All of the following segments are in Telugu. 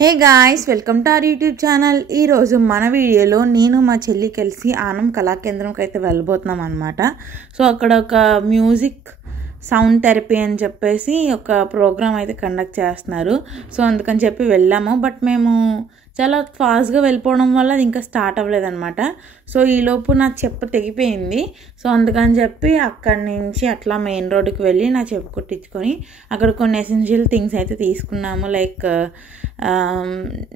Hey guys, welcome to our YouTube channel. ఈరోజు మన వీడియోలో నేను మా చెల్లి కలిసి ఆనం కళాకేంద్రంకి అయితే వెళ్ళబోతున్నాం అనమాట. సో అక్కడ ఒక మ్యూజిక్ సౌండ్ థెరపీ అని చెప్పేసి ఒక ప్రోగ్రామ్ అయితే కండక్ట్ చేస్తున్నారు. సో అందుకని చెప్పి వెళ్ళాము. బట్ మేము చాలా ఫాస్ట్గా వెళ్ళిపోవడం వల్ల అది ఇంకా స్టార్ట్ అవ్వలేదన్నమాట. సో ఈలోపు నా చెప్పు తెగిపోయింది. సో అందుకని చెప్పి అక్కడి నుంచి అట్లా మెయిన్ రోడ్డుకి వెళ్ళి నా చెప్పు కుట్టించుకొని అక్కడ కొన్ని ఎసెన్షియల్ థింగ్స్ అయితే తీసుకున్నాము. లైక్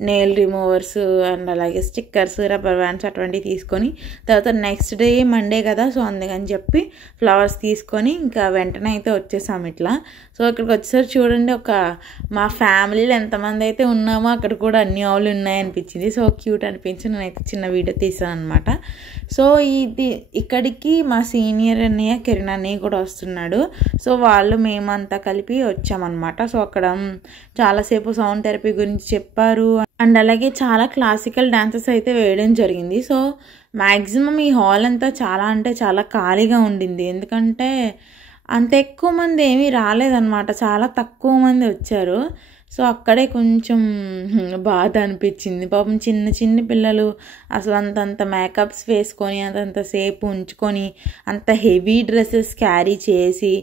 నెయిల్ రిమూవర్స్ అండ్ అలాగే స్టిక్కర్స్, రబ్బర్ బ్యాండ్స్ అటువంటివి తీసుకొని తర్వాత నెక్స్ట్ డే మండే కదా, సో అందుకని చెప్పి ఫ్లవర్స్ తీసుకొని ఇంకా వెంటనే అయితే వచ్చేసాము ఇట్లా. సో ఇక్కడికి వచ్చేసరికి చూడండి, ఒక మా ఫ్యామిలీలో ఎంతమంది అయితే ఉన్నామో అక్కడ కూడా అన్ని ఆవులు ఉన్నాయనిపించింది. సో క్యూట్ అనిపించి నేనైతే చిన్న వీడియో తీసాను అనమాట. సో ఇది ఇక్కడికి మా సీనియర్ అన్నయ్య కిరణ్ అన్నయ్య కూడా వస్తున్నాడు. సో వాళ్ళు మేమంతా కలిపి వచ్చామన్నమాట. సో అక్కడ చాలాసేపు సౌండ్ థెరపీ గురించి చెప్పారు అండ్ అలాగే చాలా క్లాసికల్ డాన్సెస్ అయితే వేయడం జరిగింది. సో మ్యాక్సిమం ఈ హాల్ అంతా చాలా అంటే చాలా ఖాళీగా ఉండింది. ఎందుకంటే అంత ఎక్కువ మంది ఏమీ రాలేదన్నమాట, చాలా తక్కువ మంది వచ్చారు. సో అక్కడే కొంచెం బాధ అనిపించింది. పాపం చిన్న చిన్న పిల్లలు అసలు అంతంత మేకప్స్ వేసుకొని అంతంతసేపు ఉంచుకొని అంత హెవీ డ్రెస్సెస్ క్యారీ చేసి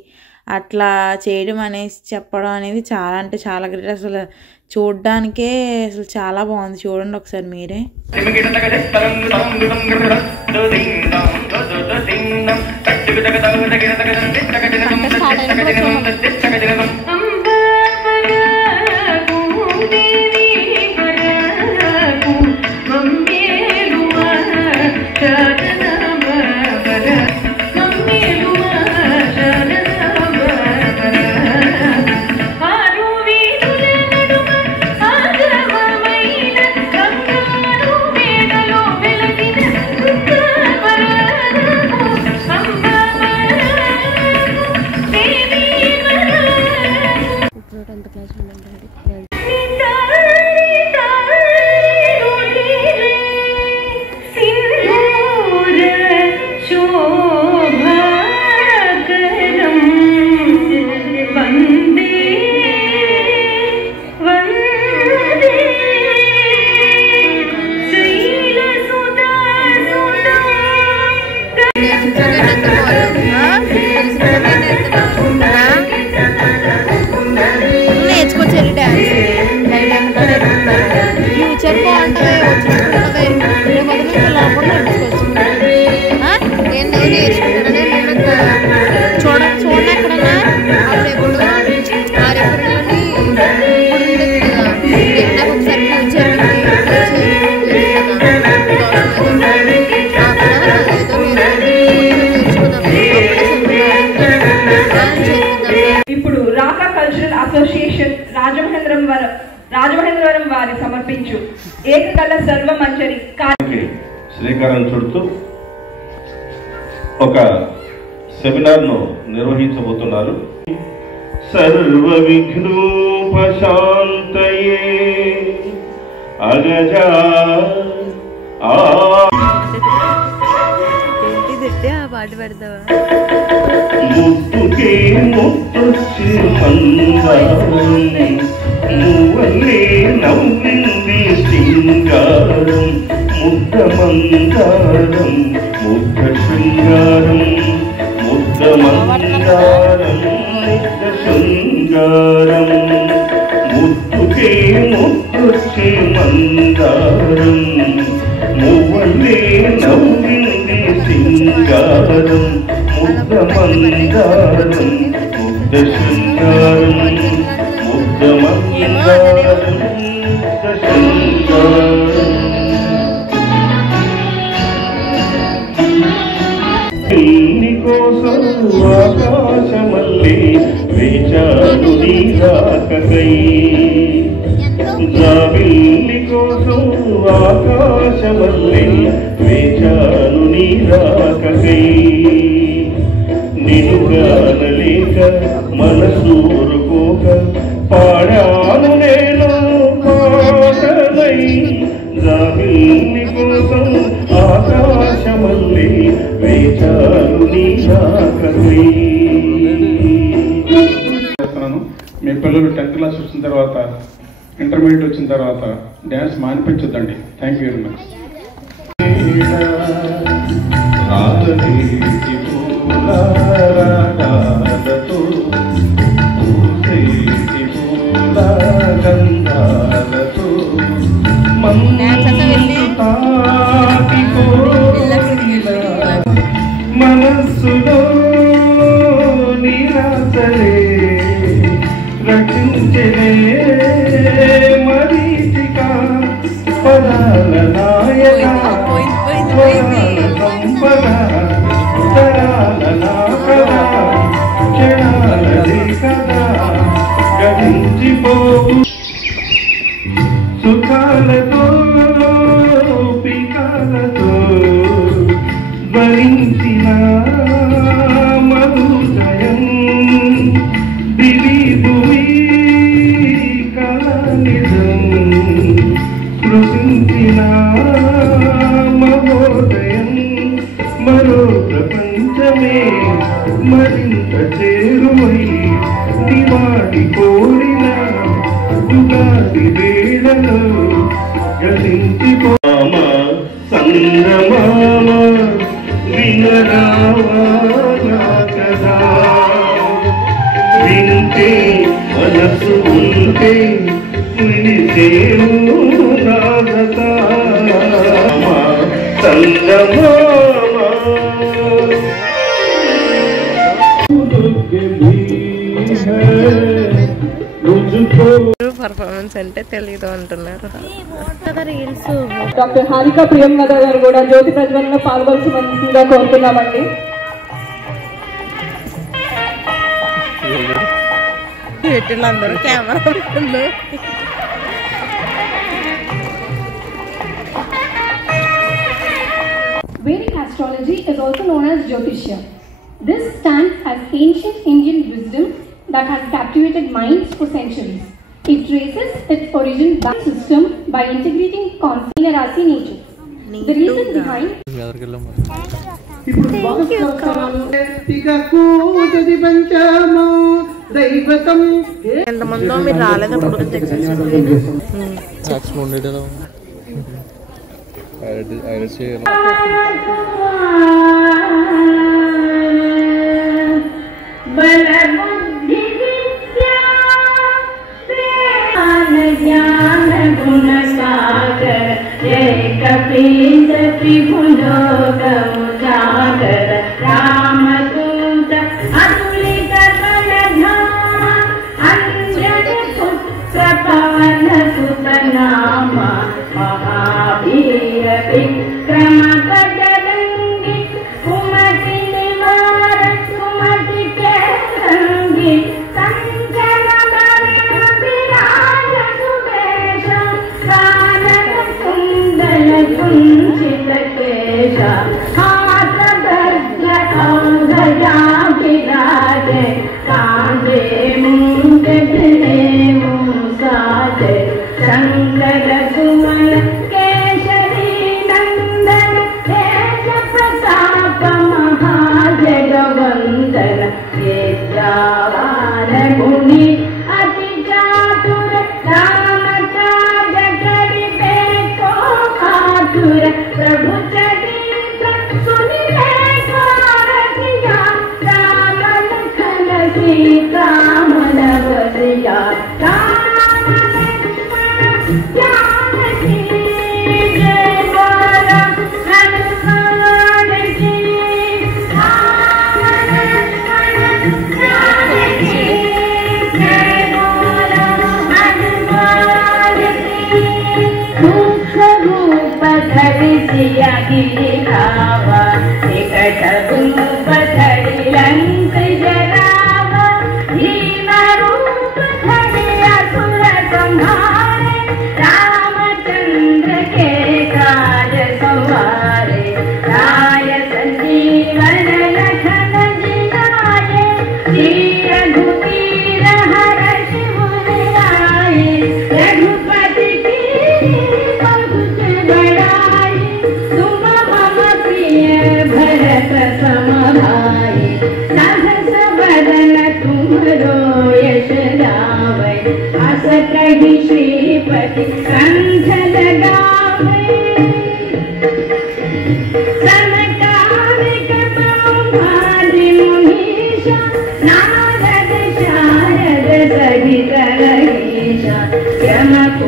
అట్లా చేయడం అనేసి చెప్పడం అనేది చాలా అంటే చాలా గ్రేట్. అసలు చూడ్డానికే అసలు చాలా బాగుంది. చూడండి ఒకసారి మీరే. రాజమహేంద్రవరం వారి సమర్పించు ఏకకళ సర్వమంజరి శ్రీకారం చుడుతూ ఒక సెమినార్ను నిర్వహించబోతున్నారు. సర్వ విఘ్నోపశాంతయే అగజా ముత్తుకే ముత్తొచ్చి మందారం మూవల్లే నవ్వింది సింగారం ముద్ద మందారం ముద్ద శృంగారం ముద్ద మందారం ముద్ద శృంగారం ముత్తుకే ముత్తొచ్చి మందారం మూవల్లే నవ్వింది సింగారం ముద్ద మందారం ముద్ద శృంగారం ముద్ద మందారం ముద్ద శృంగారం. ఇన్ని కోసం ఆకాశమల్లే వేచాను నీ రాకకై, జాబిల్లి కోసం ఆకాశమల్లే వేచాను నీ రాకకై. నిలుగానలేక మనసూరుకోక పాడాను నేను పాటలై, జాబిల్లి కోసం ఆకాశమల్లే వేచాను నీ రాకకై. మీ పిల్లలు 10th క్లాస్ వచ్చిన తర్వాత ఇంటర్మీడియట్ వచ్చిన తర్వాత డ్యాన్స్ మానిపించొద్దండి. Thank you very much. మనస్సులో నిరాశలే రచించలే మరీచిక పదాల నాయక స్వరాల సంపద తరాల నాకద క్షణాలది కదా గతించిపోవు సుఖాలతో పికాలతో భరించిన మధుజయం దిలీభువి కళనిజం స్పృశించిన మహోదయం మరో ప్రపంచమే మరింత చేరువై దివాడి కోరిన ఉగాది వేళలో గతించిపోమ సంగమామ వినరావా కదా వింటే మనసు ఉంటే వినిసేను రాధతా సంగమామ పర్ఫార్మెన్స్ అంటే తెలీదు అంటున్నారు. డాక్టర్ హారిక ప్రియంవద గారు కూడా జ్యోతి ప్రజ్వలనలో పాల్గొల్సినగా కోరుతున్నామండి. వీటిలందరూ కెమెరా ముందు Vedic astrology is also known as Jyotishya. This stands as ancient Indian wisdom that has captivated minds for centuries. It traces its origin back to the system by integrating concepts in a Rasi nature. The reason behind ఎంతమందో మీరు రాలేదప్పుడు ज्ञान गुण सागर एक प्रीत त्रिभुलोक उजागर रामदूत अतुलित बलधाम अंजन पुत्र पवन सुत नाम महावीर विक्रम बजरंगी कुमति निवार सुमति के संगी संकर कुंचित केश हाथ भद्र औधजा विराजे कांधे मुंडे मूसाजे शंकर सुमन केशरी नंदन तेज प्रताप महाजगवंदन विद्यावान गुणी अति चातुर राम कार्य करिबे को आतुर प्रभु चरित्र सुनिले सारथिया राम लखन सीता मन बसिया राम लक्ष्मण जानकी जय बोलो हनुमान की राम लक्ष्मण जानकी जय बोलो हनुमान की रूप धरि सिया गिरिधावा निकट रूप धरि लंक जरावा भीम रूप धरि असुर संहारे रामचंद्र के काज सवारे राय संजीवन लखन जियाए श्री रघुवीर हर्ष मुनि लाए रघुपति की बहुत बड़ाई तुम मम प्रिय भरत सम भाई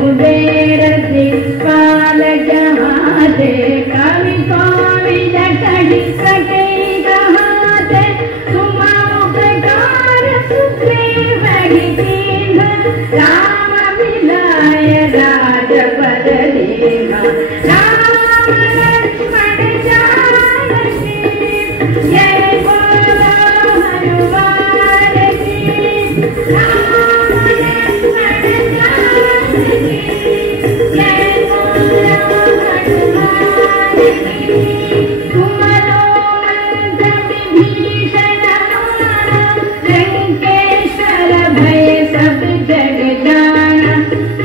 कुबेर दिक्पाल जहाते कवि कोविद कहि सके कहाते तुम उपकार सुग्रीव दीन राम मिलाय राजपद दीना राम लक्ष्मण जानकी जय बोलो हनुमान की राम लक्ष्मण जानकी जय बोलो हनुमान की तुम्हारो मंत्र विभीषण माना लंकेश्वर भय सब जग जाना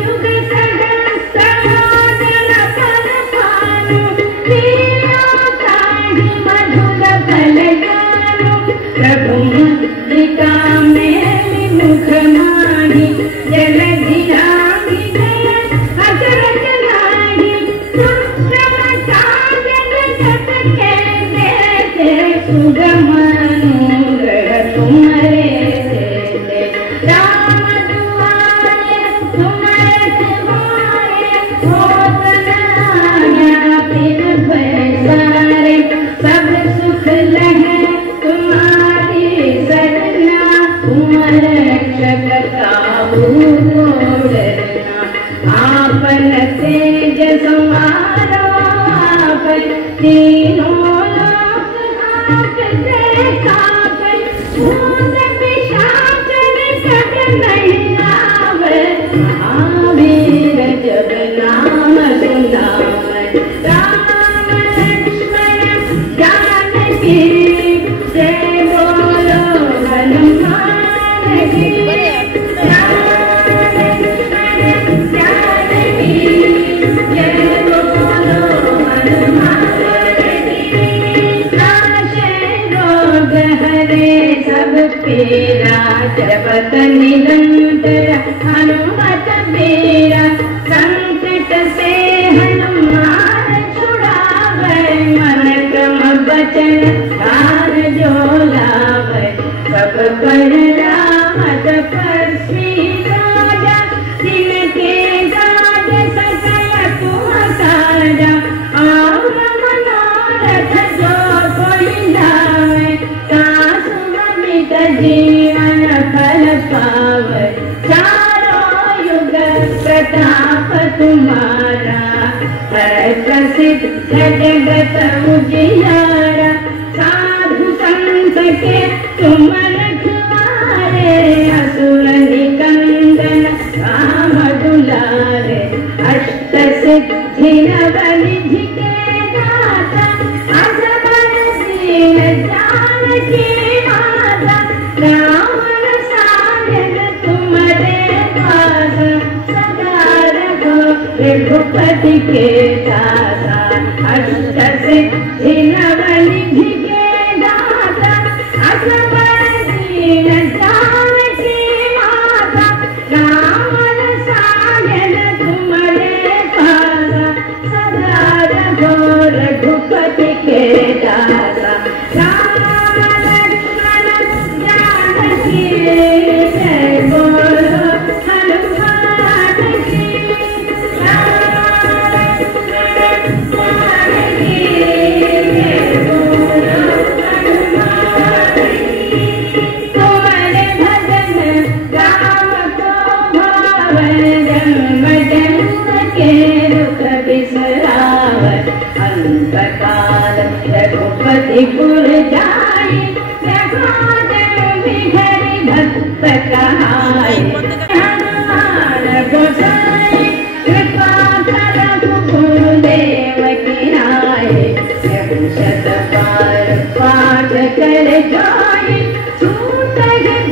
युग सहस्र योजन फल पानु लीला ताहि मधुर फल जानु प्रभु मुद्रिका मेलि मुख माहि जलधि रामि जय अचरज नाही दुर्गम काजन जत के देते सुगम अनुग्रह तुम्हारे देते राम दुआरे तुम्हारे सिवारे होत न आज्ञा बिन पैसारे सब सुख लहे तुम्हारी सरना तुम रक्षक काहू को डरना आपन तेज समारो आपन तीनों लोक आपसे कापै भूत पिशाच निकट नहीं आवे महावीर जब नाम सुनावे राम लक्ष्मण जानकी जय बोलो हनुमान की राम लक्ष्मण जानकी जय बोलो हनुमान की नाशे रोग हरे सब पीरा जपत निरंतर हनुमत बीरा संकट से हनुमान छुड़ावे मन क्रम बचन ध्यान जो लावे सब पर रामत परस्वी राजा जिनके काज सकल तुम साजा और मनोरथ जो कोई लावे सासु अमित जीवन फल पावे चारों युग प्रताप तुम्हारा है प्रसिद्ध जगत उजियारा साधु संत के तुम रखवारे असुर निकंदन राम दुलारे अष्ट सिद्धि नवनिधि के दाता असबर दीन जानकी माता रावण साजन तुम्हारे पास सदा रहो रघुपति के दाता अष्ट सिद्धि नवनिधि के दाता असबर दीन जानकी माता रावण साजन तुम्हारे पास सदा रहो रघुपति के दाता राम लक्ष्मण जानकी जय बोलो हनुमान की राम लक्ष्मण जानकी जय बोलो हनुमान की तुम्हारे भजन राम को भावे जन्म जन्म के दुख बिसरावे अंत काल रघुपति पुर जाई जहाँ बिहरि भक्त कहाई हनुमान गोसाई कृपा कर गुरुदेव की नाई शत बार पाठ कर जाई छूट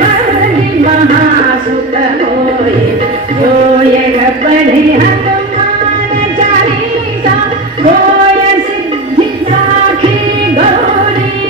बड़ी महासुख होई जो यह पढ़े हनुमान चालीसा होय सिद्धि साखी गौरी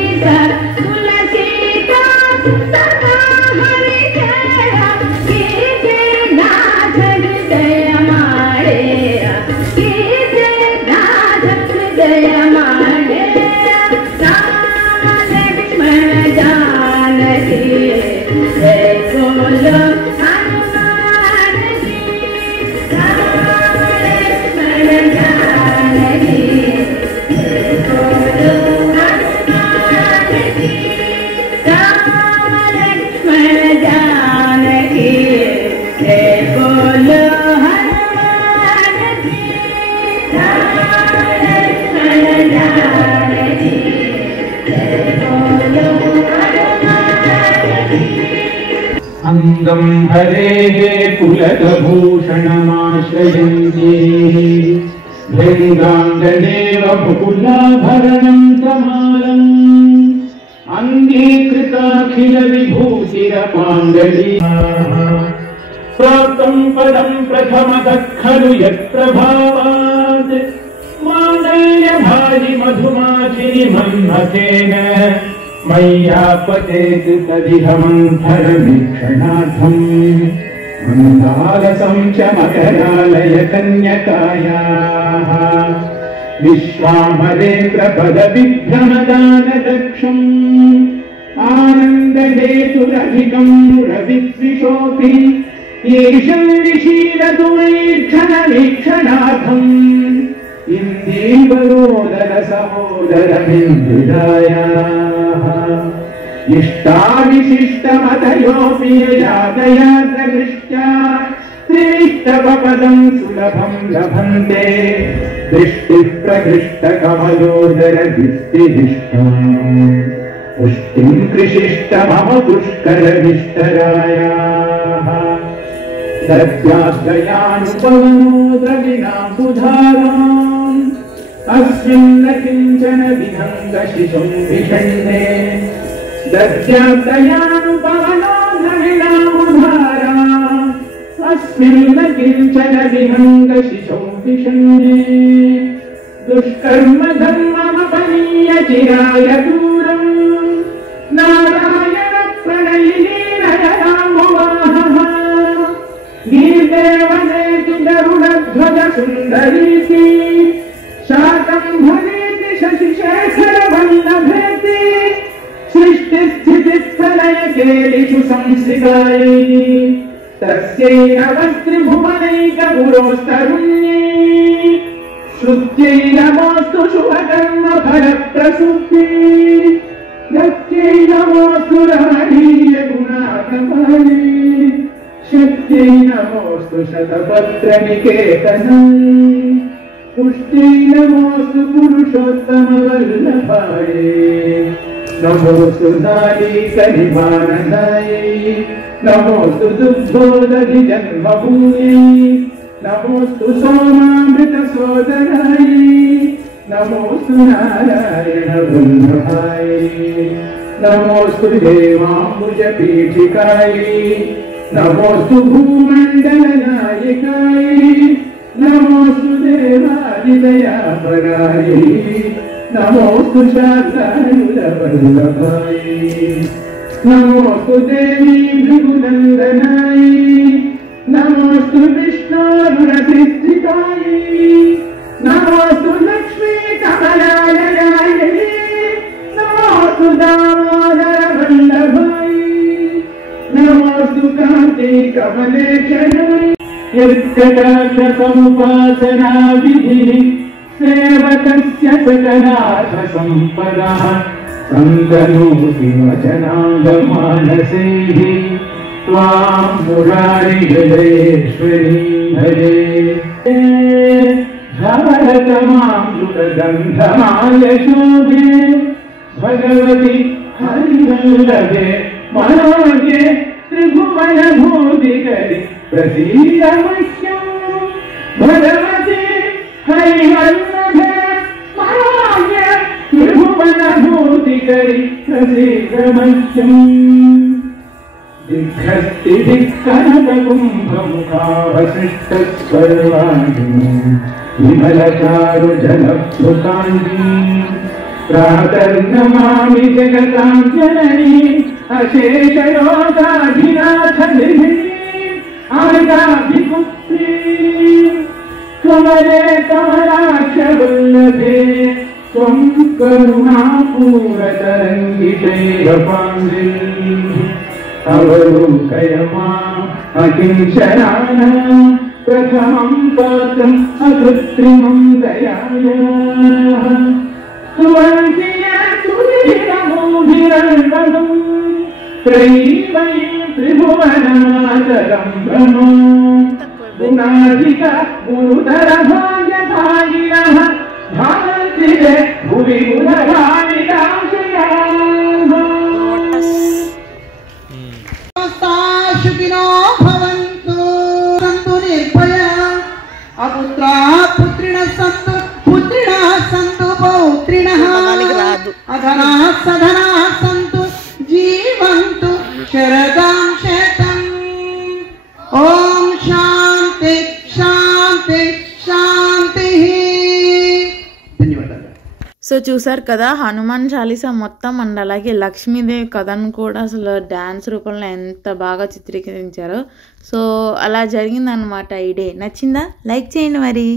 तुङ्गं हरेः कुलभूषणमाश्रयन्ति भृङ्गाङ्गदेव मुकुलाभरणं कमालम् अङ्गीकृताखिलविभूतिरपाङ्गली प्राप्तं पदं प्रथमतः खलु यत्प्रभावात् मादल्यभाजि मधुमाचिमन्मथेन मय्यापतेत् तदिहमन्थरवीक्षणार्थम् मन्दालसं च मकरालय कन्यकायाः विश्वामरेन्द्रपदविभ्रमदानदक्षम् आनन्दहेतुरधिकं रविद्विषोऽपि येषं विशीलतु वीक्षणवीक्षणार्थम् इन्दीवरोदरसहोदरमिन्दिरायाः इष्टाविशिष्टमतयोऽपि यजातयात्रदृष्ट्या त्रिष्टपदं सुलभं लभन्ते दृष्टिः प्रकृष्टकमलोदरदृष्टिदिष्टाम् पुष्टिं कृशिष्ट मम पुष्करविष्टरायाः दद्याद्रयानुपवनो द्रविणाम्बुधाराम् अस्मिन्न किञ्चन विहङ्गशिशुं विषण्णे दद्याद्रयानुपवनो द्रविणाम्बुधाराम् अस्मिन्न किञ्चन विहङ्गशिशुं विषण्णे दुष्कर्म धर्ममपनीय चिराय दूरम् नारायण प्रणयिनी नयनामुवाहः गीर्देवनेति गरुडध्वज सुन्दरीति शाकम्भरीति शशिशेखरवल्लभेति सृष्टिस्थितिप्रलयकेलिषु संस्थितायै तस्यै नवस्त्रिभुवनैकपुरोस्तरुण्यै श्रुत्यै नमोऽस्तु शुभकर्मफलप्रसूक्ति यत्यै नमोऽस्तु रमणीयगुणाकमले शक्त्यै नमोऽस्तु शतपत्रनिकेतनम् पुष्ट्यै नमोऽस्तु पुरुषोत्तमवल्लभायै नमोऽस्तु नालीकनिवारणायै नमोऽस्तु दुग्धोदधिजन्मभूयै नमोऽस्तु सोमामृतसोदराय नमोऽस्तु नारायणवल्लभाय नमोऽस्तु देवाम्बुजपीठिकाय नमोऽस्तु भूमण्डलनायकाय नमोऽस्तु देवादिदयापराय नमोऽस्तु शारदानुलवल्लभाय नमोऽस्तु देवी भृगुनन्दनाय नमोऽस्तु विष्णोरुरधिष्ठिताय नमोऽस्तु लक्ष्मी कमलालयाय नमोऽस्तु दामोदरवल्लभाय नमोऽस्तु कान्ति कमलेशनाय यत्कटाक्षसमुपासना विधिः सेवकस्य सकलार्थसम्पदः सन्तनोति वचनाङ्गमानसैः त्वां मुरारिहृदयेश्वरी भजे भारतमामृतगन्धमालशोभे भगवति हरिवल्लभे मनोजे त्रिभुवनभूतिकरि प्रसीद मह्यं भगवति हरिवल्लभे मनोजे त्रिभुवनभूतिकरि प्रसीद मह्यम् दिग्भस्ति दिक्कनककुम्भमुखावशिष्टस्वर्वाणि विमलचारु जलप्लुताङ्गी प्रातर्नमामि जगतां जननी अशेषयोगाधिनाथनिधिनी अमृताभिपुत्री कमले कमलाक्षवल्लभे त्वं करुणापूरतरङ्गितैरपाङ्गी अवलोकय माम् अकिञ्चनाना प्रथमं पात्रम् अकृत्रिमं दयायाः सुवन्तिया सुधीरमोभिरण्वम् त्रयीमयी त्रिभुवनाचलं ब्रह्म गुणाधिक गुरुतरभाग्यभागिनः भान्ति भुवि गुणभागिनाशयाः పుత్రిణ సంతు పుత్రిణ సంతు పౌత్రిణ అధనా సధనా సంతు జీవంతు శరదాం శతం. ఓం శాంతి శాంతి శాంతి. ధన్యవాదాలు. సో చూసారు కదా హనుమాన్ చాలీసా మొత్తం అండ్ అలాగే లక్ష్మీదేవి కథను కూడా అసలు డ్యాన్స్ రూపంలో ఎంత బాగా చిత్రీకరించారో. సో అలా జరిగిందనమాట ఈ డే. నచ్చిందా? లైక్ చేయండి మరి.